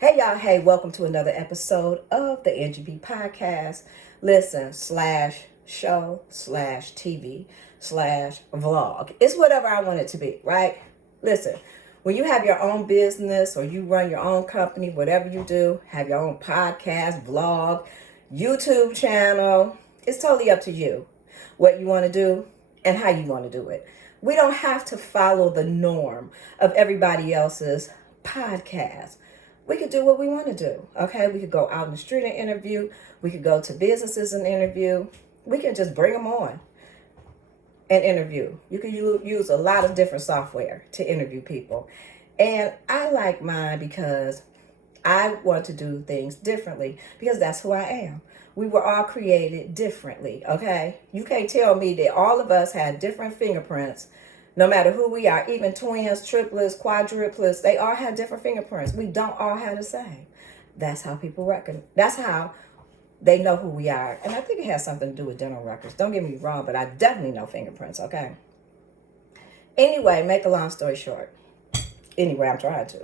Hey y'all, hey, welcome to another episode of the NGB podcast. Listen, slash show, slash TV, slash vlog. It's whatever I want it to be, right? Listen, when you have your own business or you run your own company, whatever you do, have your own podcast, vlog, YouTube channel, it's totally up to you what you want to do and how you want to do it. We don't have to follow the norm of everybody else's podcast. We could do what we want to do. Okay, we could go out in the street and interview. We could go to businesses and interview. We can just bring them on and interview. You can use a lot of different software to interview people. And I like mine because I want to do things differently because that's who I am. We were all created differently, okay? You can't tell me that all of us had different fingerprints, no matter who we are, even twins, triplets, quadruplets, they all have different fingerprints. We don't all have the same. That's how people reckon. That's how they know who we are. And I think it has something to do with dental records. Don't get me wrong, but I definitely know fingerprints, okay? Anyway, make a long story short. Anyway, I'm trying to.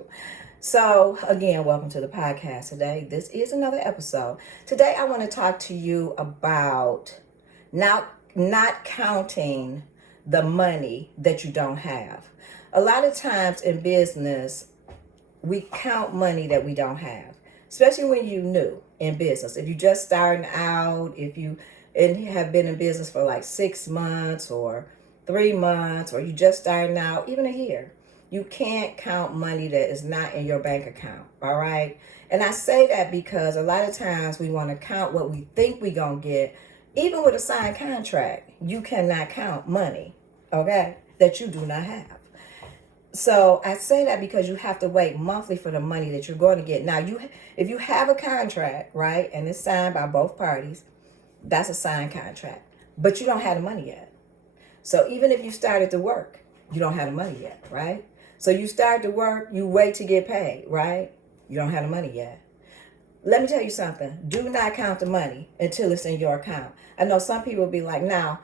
So, again, welcome to the podcast today. This is another episode. Today, I want to talk to you about not counting the money that you don't have. A lot of times in business, we count money that we don't have, especially when you're new in business. If you're just starting out, if you have been in business for like 6 months or 3 months, or you just starting out, even a year, you can't count money that is not in your bank account, all right? And I say that because a lot of times we want to count what we think we're going to get. Even with a signed contract, you cannot count money, okay, that you do not have. So I say that because you have to wait monthly for the money that you're going to get. Now, if you have a contract, right, and it's signed by both parties, that's a signed contract. But you don't have the money yet. So even if you started to work, you don't have the money yet, right? So you start to work, you wait to get paid, right? You don't have the money yet. Let me tell you something. Do not count the money until it's in your account. I know some people will be like, now,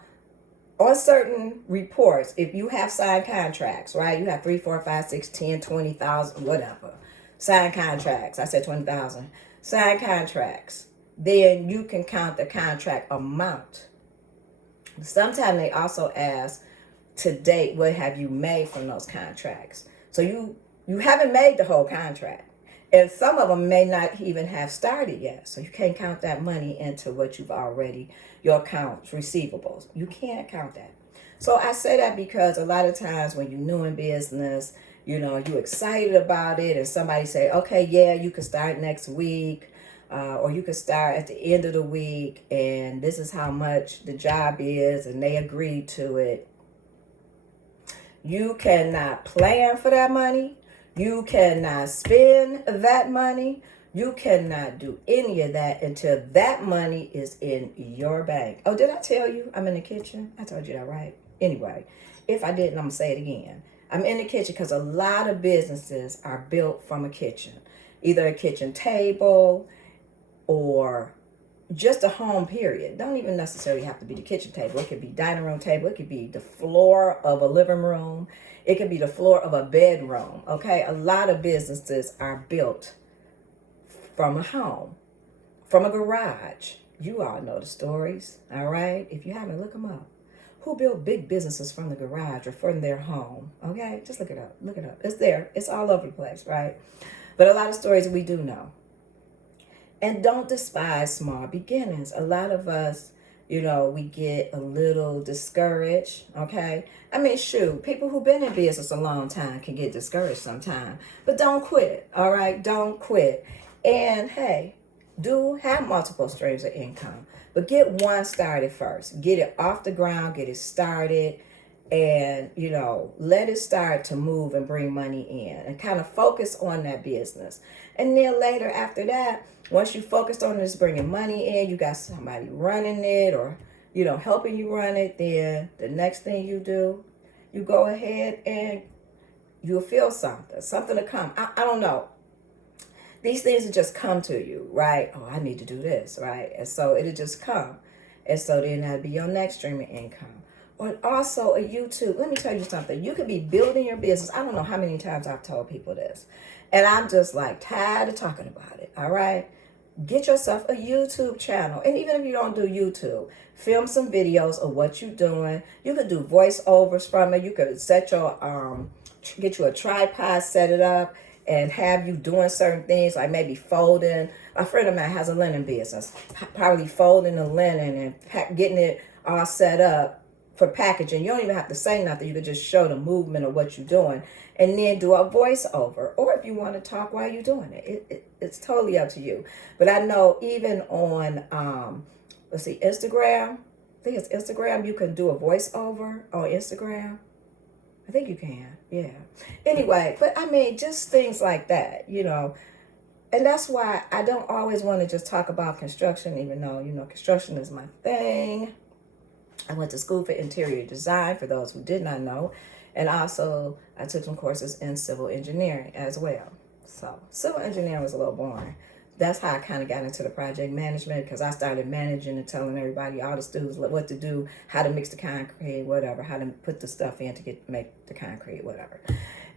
on certain reports, if you have signed contracts, right? You have 3, 4, 5, 6, 10, 20,000, whatever. Signed contracts. I said 20,000. Signed contracts. Then you can count the contract amount. Sometimes they also ask to date, what have you made from those contracts? So you haven't made the whole contract. And some of them may not even have started yet. So you can't count that money into what you've already, your accounts, receivables. You can't count that. So I say that because a lot of times when you're new in business, you're excited about it and somebody say, okay, yeah, you can start next week. Or you could start at the end of the week and this is how much the job is and they agree to it. You cannot plan for that money. You cannot spend that money. You cannot do any of that until that money is in your bank. Oh, did I tell you I'm in the kitchen? I told you that, right? Anyway, if I didn't, I'm going to say it again. I'm in the kitchen because a lot of businesses are built from a kitchen. Either a kitchen table or just a home, period. Don't even necessarily have to be the kitchen table. It could be dining room table. It could be the floor of a living room. It could be the floor of a bedroom. Okay, a lot of businesses are built from a home, from a garage. You all know the stories, all right? If you haven't, look them up. Who built big businesses from the garage or from their home? Okay, just look it up. Look it up. It's there. It's all over the place, right? But a lot of stories we do know. And don't despise small beginnings. A lot of us, we get a little discouraged, okay? I mean, shoot, people who've been in business a long time can get discouraged sometimes. But don't quit, all right? Don't quit. And, hey, do have multiple streams of income. But get one started first. Get it off the ground, get it started, and, let it start to move and bring money in. And kind of focus on that business. And then later after that, once you focused on this bringing money in, you got somebody running it or, helping you run it, then the next thing you do, you go ahead and you'll feel something to come. I don't know. These things will just come to you, right? Oh, I need to do this, right? And so it'll just come. And so then that'll be your next stream of income. or also a YouTube. Let me tell you something. You could be building your business. I don't know how many times I've told people this, and I'm just like tired of talking about it. All right. Get yourself a YouTube channel. And even if you don't do YouTube, film some videos of what you're doing. You could do voiceovers from it. You could set your get you a tripod, set it up, and have you doing certain things like maybe folding. A friend of mine has a linen business, probably folding the linen and getting it all set up for packaging. You don't even have to say nothing. You could just show the movement of what you're doing and then do a voiceover. Or if you want to talk while you're doing it, it's totally up to you. But I know even on, let's see, Instagram, I think it's Instagram, you can do a voiceover on Instagram. I think you can, yeah. Anyway, but I mean, just things like that, and that's why I don't always want to just talk about construction, even though, construction is my thing. I went to school for interior design, for those who did not know. And also, I took some courses in civil engineering as well. So, civil engineering was a little boring. That's how I kind of got into the project management, because I started managing and telling everybody, all the students, what to do, how to mix the concrete, whatever, how to put the stuff in to make the concrete, whatever.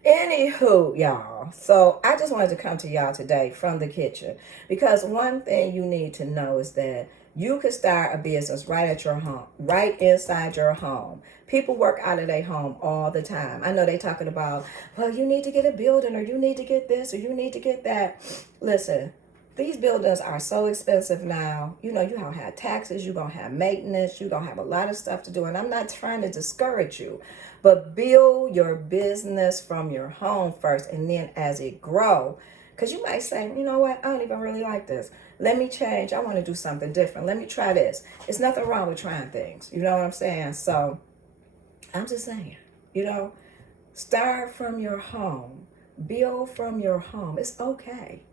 Anywho, y'all, so I just wanted to come to y'all today from the kitchen, because one thing you need to know is that you could start a business right at your home, right inside your home. People work out of their home all the time. I know they talking about, well, you need to get a building, or you need to get this, or you need to get that. Listen, these buildings are so expensive now. You're going to have taxes, you're going to have maintenance, you're going to have a lot of stuff to do. And I'm not trying to discourage you, but build your business from your home first, and then as it grow, because you might say, you know what, I don't even really like this. Let me change. I want to do something different. Let me try this. It's nothing wrong with trying things. You know what I'm saying? So I'm just saying, start from your home. Build from your home. It's okay.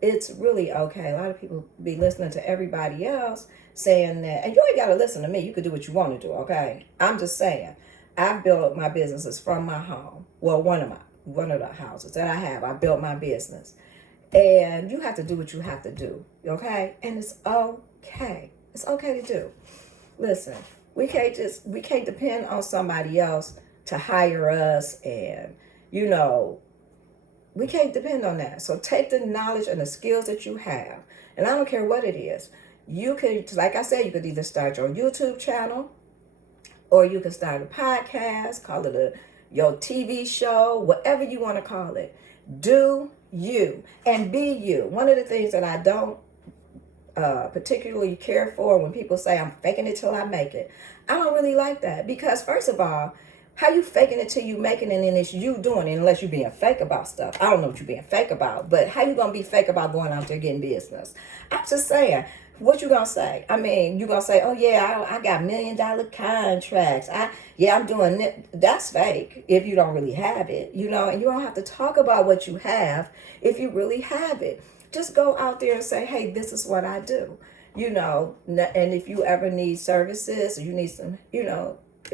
It's really okay. A lot of people be listening to everybody else saying that, and you ain't got to listen to me. You could do what you want to do, okay? I'm just saying, I've built my businesses from my home. Well, one of the houses that I have, I built my business. And you have to do what you have to do, okay? And it's okay. It's okay to do. Listen, we can't depend on somebody else to hire us, and we can't depend on that. So take the knowledge and the skills that you have, and I don't care what it is. You could, like I said, you could either start your YouTube channel, or you can start a podcast, call it your TV show, whatever you want to call it. Do you and be you. One of the things that I don't particularly care for when people say I'm faking it till I make it, I don't really like that, because first of all, how you faking it till you making it, and it's you doing it, unless you're being fake about stuff. I don't know what you're being fake about, but how you gonna be fake about going out there getting business? I'm just saying, what you gonna say? I mean, you gonna say, oh yeah, I got $1 million contracts. I'm doing it. That's fake if you don't really have it, and you don't have to talk about what you have if you really have it. Just go out there and say, hey, this is what I do, and if you ever need services, or you need some,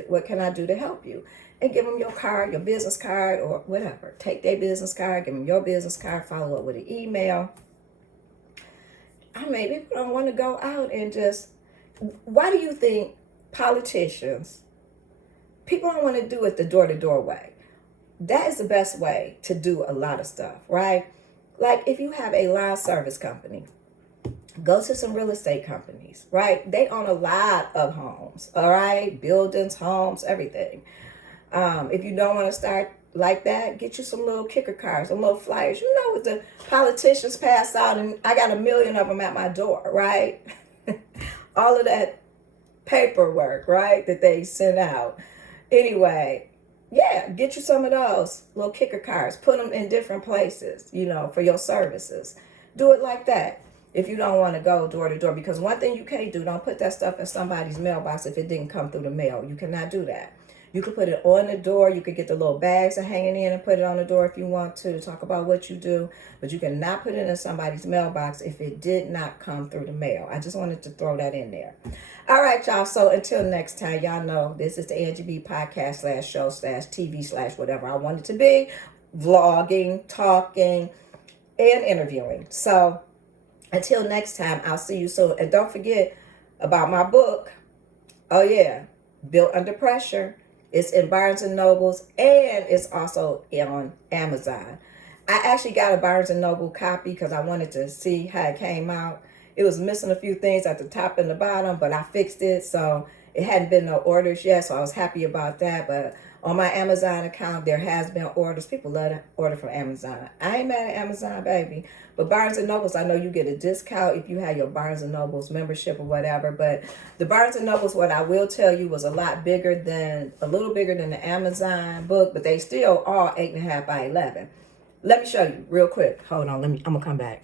what can I do to help you? And give them your card, your business card, or whatever. Take their business card, give them your business card, follow up with an email. I mean, people don't want to go out and just, why do you think people don't want to do it the door-to-door way? That is the best way to do a lot of stuff, right? Like if you have a lawn service company, go to some real estate companies, right? They own a lot of homes, all right? Buildings, homes, everything. If you don't want to start like that, get you some little kicker cards, some little flyers. What the politicians pass out, and I got 1 million of them at my door, right? All of that paperwork, right, that they send out. Anyway, yeah, get you some of those little kicker cards. Put them in different places, for your services. Do it like that if you don't want to go door to door. Because one thing you can't do, don't put that stuff in somebody's mailbox if it didn't come through the mail. You cannot do that. You could put it on the door. You could get the little bags that hanging in and put it on the door if you want to talk about what you do. But you cannot put it in somebody's mailbox if it did not come through the mail. I just wanted to throw that in there. All right, y'all. So until next time, y'all know this is the Angie B podcast /show /TV /whatever I want it to be. Vlogging, talking, and interviewing. So until next time, I'll see you soon. And don't forget about my book. Oh, yeah. Built Under Pressure. It's in Barnes and Nobles, and it's also on Amazon. I actually got a Barnes and Noble copy because I wanted to see how it came out. It was missing a few things at the top and the bottom, but I fixed it, so it hadn't been no orders yet, so I was happy about that. But on my Amazon account, there has been orders. People love to order from Amazon. I ain't mad at Amazon, baby. But Barnes and Nobles, I know you get a discount if you have your Barnes and Nobles membership or whatever. But the Barnes and Nobles, what I will tell you, was a little bigger than the Amazon book, but they still are 8.5 by 11. Let me show you real quick. Hold on, I'm gonna come back.